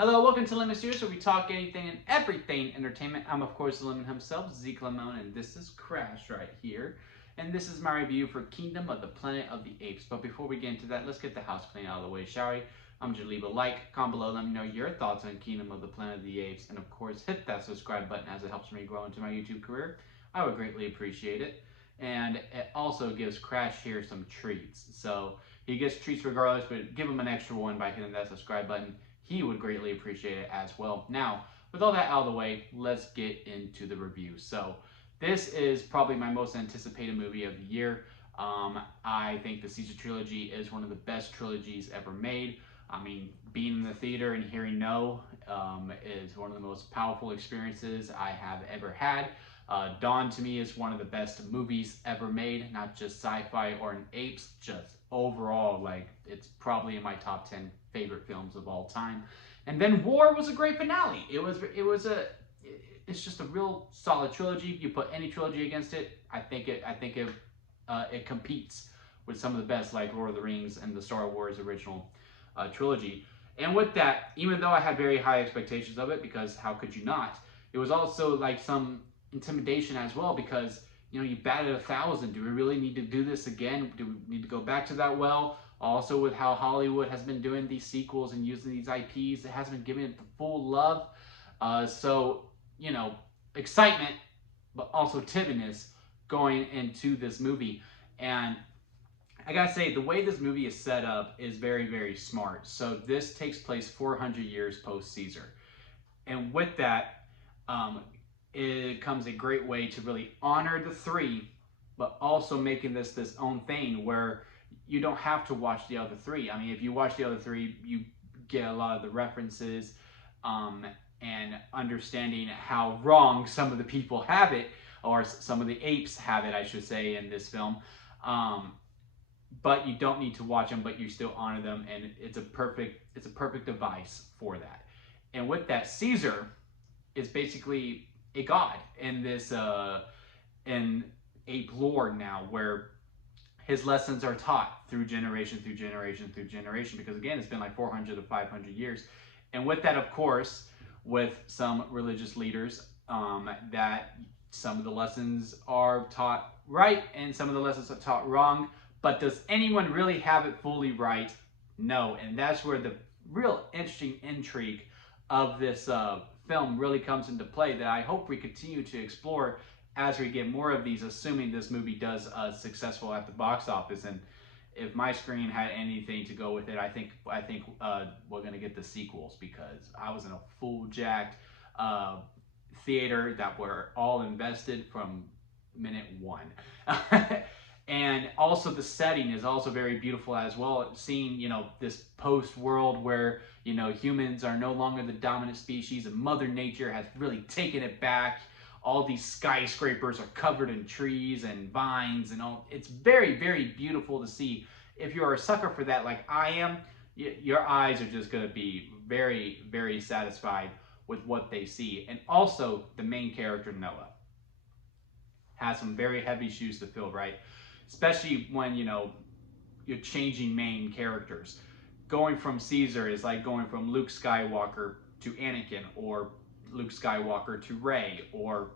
Hello, welcome to Lemon Series, where we talk anything and everything entertainment. I'm, of course, the Lemon himself, Zeke Lemon, and this is Crash right here. And this is my review for Kingdom of the Planet of the Apes. But before we get into that, let's get the house clean out of the way, shall we? I'm just leave a like, comment below, let me know your thoughts on Kingdom of the Planet of the Apes, and of course, hit that subscribe button as it helps me grow into my YouTube career. I would greatly appreciate it. And it also gives Crash here some treats. So he gets treats regardless, but give him an extra one by hitting that subscribe button. He would greatly appreciate it as well. Now, with all that out of the way, let's get into the review. So, this is probably my most anticipated movie of the year. I think the Caesar trilogy is one of the best trilogies ever made. I mean, being in the theater and hearing No is one of the most powerful experiences I have ever had. Dawn to me is one of the best movies ever made, not just sci-fi or an apes, just overall, like it's probably in my top 10 favorite films of all time. And then War was a great finale. It's just a real solid trilogy. You put any trilogy against it, it competes with some of the best, like Lord of the Rings and the Star Wars original trilogy. And with that, even though I had very high expectations of it, because how could you not? It was also like some intimidation as well, because you batted 1,000. Do we really need to do this again? Do we need to go back to that well? Also, with how Hollywood has been doing these sequels and using these IPs, it hasn't been giving it the full love. So, excitement, but also timidness going into this movie. And I gotta say, the way this movie is set up is very, very smart. So this takes place 400 years post Caesar. And with that, it comes a great way to really honor the three, but also making this own thing where you don't have to watch the other three. I mean, if you watch the other three, you get a lot of the references and understanding how wrong some of the people have it, or some of the apes have it, I should say, in this film. But you don't need to watch them, but you still honor them, and it's a perfect device for that. And with that, Caesar is basically a god in this in ape lore now, where his lessons are taught through generation through generation through generation, because again, it's been like 400 to 500 years. And with that, of course, with some religious leaders, that some of the lessons are taught right and some of the lessons are taught wrong. But does anyone really have it fully right? No. And that's where the real interesting intrigue of this film really comes into play, that I hope we continue to explore as we get more of these, assuming this movie does successful at the box office. And if my screen had anything to go with it, I think we're gonna get the sequels, because I was in a full jacked theater that were all invested from minute one. And also the setting is also very beautiful as well. Seeing, this post-world where, humans are no longer the dominant species and Mother Nature has really taken it back. All these skyscrapers are covered in trees and vines and all. It's very, very beautiful to see. If you're a sucker for that like I am, your eyes are just going to be very, very satisfied with what they see. And also the main character, Noah, has some very heavy shoes to fill, right? Especially when, you're changing main characters. Going from Caesar is like going from Luke Skywalker to Anakin, or Luke Skywalker to Rey, or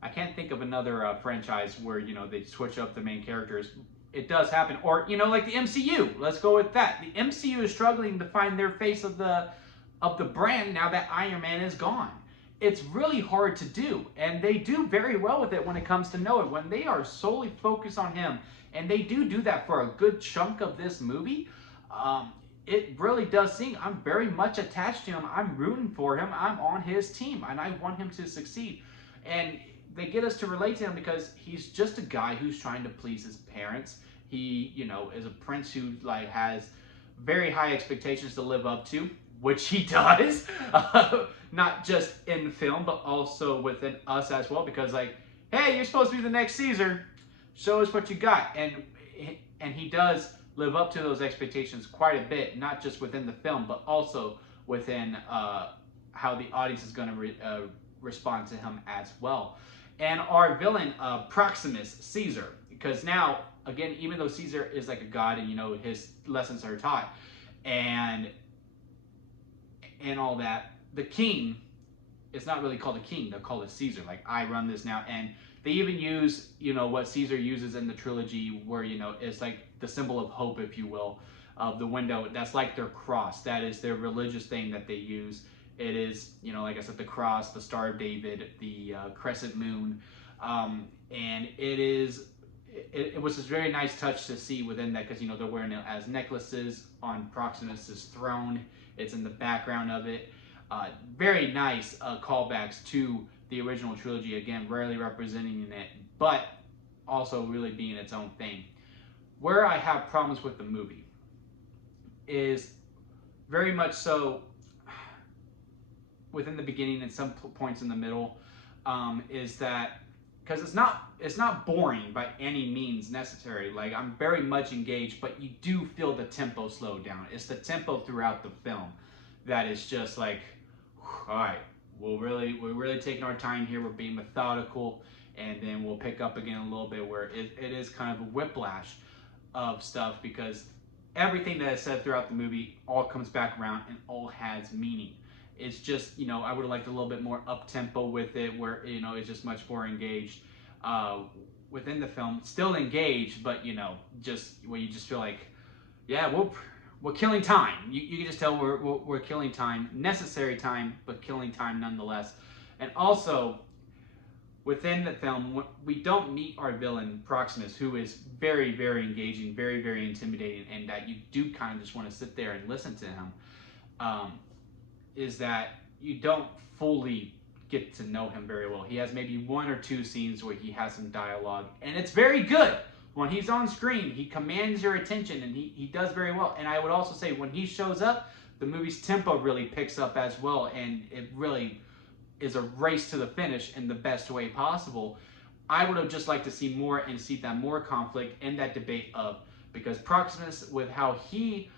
I can't think of another franchise where, they switch up the main characters. It does happen. Or, like the MCU. Let's go with that. The MCU is struggling to find their face of the brand now that Iron Man is gone. It's really hard to do, and they do very well with it when it comes to Noah. When they are solely focused on him, and they do that for a good chunk of this movie, it really does seem I'm very much attached to him. I'm rooting for him. I'm on his team, and I want him to succeed. And they get us to relate to him because he's just a guy who's trying to please his parents. He, is a prince who has very high expectations to live up to, which he does, not just in film, but also within us as well. Because hey, you're supposed to be the next Caesar. Show us what you got, and he does live up to those expectations quite a bit, not just within the film, but also within how the audience is going to respond to him as well. And our villain, Proximus Caesar, because now again, even though Caesar is like a god and his lessons are taught, and and all that, the king, it's not really called a king, they're called a Caesar. Like, I run this now. And they even use, you know, what Caesar uses in the trilogy, where, you know, it's like the symbol of hope, if you will, of the window. That's like their cross. That is their religious thing that they use. It is, you know, like I said, the cross, the Star of David, the crescent moon. And it was a very nice touch to see within that, because, you know, they're wearing it as necklaces on Proximus's throne. It's in the background of it. Very nice callbacks to the original trilogy. Again, rarely representing it, but also really being its own thing. Where I have problems with the movie is very much so within the beginning and some points in the middle, is that, because it's not boring by any means necessary. Like, I'm very much engaged, but you do feel the tempo slow down. It's the tempo throughout the film that is just like, all right, we're really taking our time here. We're being methodical, and then we'll pick up again a little bit where it is kind of a whiplash of stuff, because everything that is said throughout the movie all comes back around and all has meaning. It's just, you know, I would have liked a little bit more up tempo with it, where, you know, it's just much more engaged within the film. Still engaged, but, you know, just where you just feel like, yeah, we're killing time. You can just tell we're killing time, necessary time, but killing time nonetheless. And also, within the film, we don't meet our villain, Proximus, who is very, very engaging, very, very intimidating, and that you do kind of just want to sit there and listen to him, is that you don't fully get to know him very well. He has maybe one or two scenes where he has some dialogue, and it's very good. When he's on screen, he commands your attention, and he does very well. And I would also say, when he shows up, the movie's tempo really picks up as well, and it really is a race to the finish in the best way possible. I would have just liked to see more and see that more conflict in that debate of, because Proximus, with how he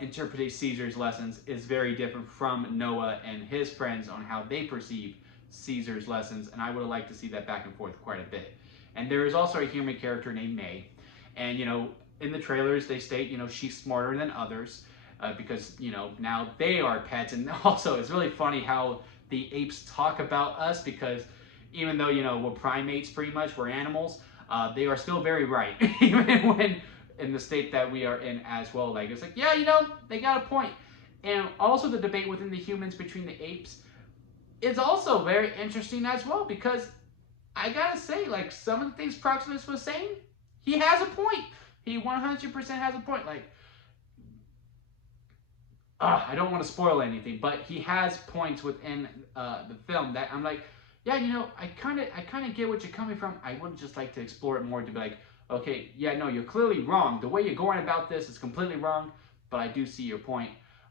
interprets Caesar's lessons, is very different from Noah and his friends on how they perceive Caesar's lessons, and I would have liked to see that back and forth quite a bit. And there is also a human character named May, and, you know, in the trailers they state, you know, she's smarter than others, because, you know, now they are pets. And also, it's really funny how the apes talk about us, because even though, you know, we're primates, pretty much, we're animals, they are still very right, even when in the state that we are in as well. Like, it's like, yeah, you know, they got a point. And also the debate within the humans between the apes is also very interesting as well, because I gotta say, like, some of the things Proximus was saying, he has a point. He 100% has a point. Like, I don't want to spoil anything, but he has points within the film that I'm like, yeah, you know, I kind of get what you're coming from. I would just like to explore it more, to be like, okay, yeah, no, you're clearly wrong. The way you're going about this is completely wrong, but I do see your point.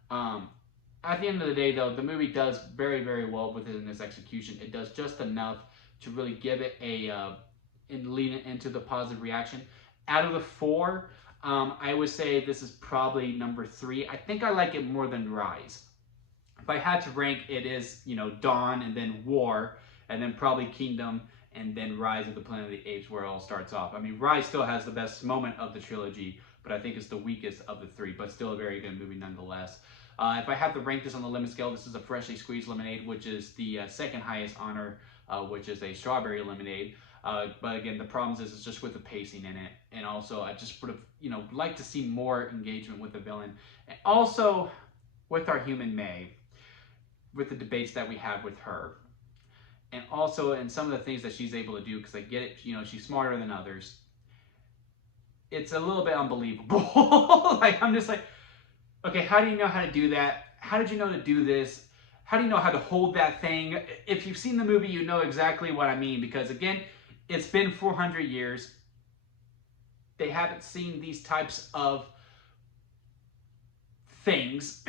At the end of the day, though, the movie does very, very well within its execution. It does just enough to really give it and lean it into the positive reaction. Out of the four, I would say this is probably number 3. I think I like it more than Rise. If I had to rank, it is, you know, Dawn, and then War, and then probably Kingdom, and then Rise of the Planet of the Apes, where it all starts off. I mean, Rise still has the best moment of the trilogy, but I think it's the weakest of the 3, but still a very good movie nonetheless. If I have to rank this on the lemon scale, this is a freshly squeezed lemonade, which is the second highest honor, which is a strawberry lemonade. But again, the problem is it's just with the pacing in it. And also, I just would have, you know, liked to see more engagement with the villain. And also, with our human May, with the debates that we have with her. And also, in some of the things that she's able to do, because I get it, you know, she's smarter than others. It's a little bit unbelievable. Like, I'm just like, okay, how do you know how to do that? How did you know to do this? How do you know how to hold that thing? If you've seen the movie, you know exactly what I mean. Because again, it's been 400 years. They haven't seen these types of things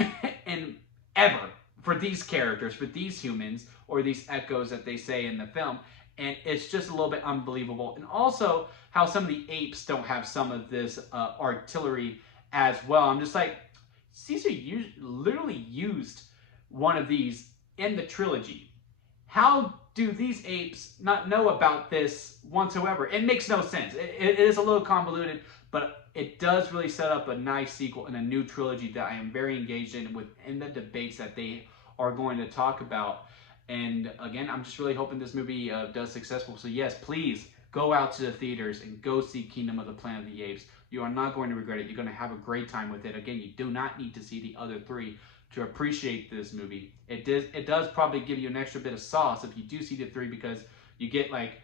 in ever for these characters, for these humans, or these echoes that they say in the film. And it's just a little bit unbelievable. And also how some of the apes don't have some of this artillery as well. I'm just like, Caesar literally used one of these in the trilogy. How do these apes not know about this whatsoever? It makes no sense. It is a little convoluted, but it does really set up a nice sequel and a new trilogy that I am very engaged in within the debates that they are going to talk about. And again, I'm just really hoping this movie does successful. So yes, please go out to the theaters and go see Kingdom of the Planet of the Apes. You are not going to regret it. You're going to have a great time with it. Again, you do not need to see the other three to appreciate this movie. It does probably give you an extra bit of sauce if you do see the three, because you get like,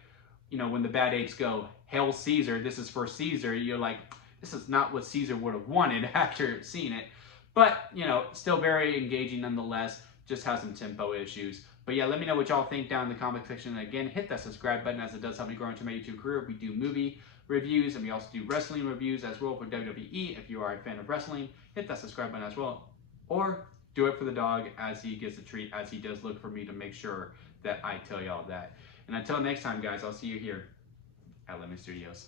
you know, when the bad apes go, "Hail Caesar, this is for Caesar," you're like, this is not what Caesar would have wanted after seeing it. But, you know, still very engaging nonetheless. Just has some tempo issues. But yeah, let me know what y'all think down in the comment section. And again, hit that subscribe button, as it does help me grow into my YouTube career. We do movie reviews, and we also do wrestling reviews as well for WWE. If you are a fan of wrestling, hit that subscribe button as well. Or do it for the dog, as he gets a treat, as he does look for me to make sure that I tell y'all that. And until next time, guys, I'll see you here at Lemon Studios.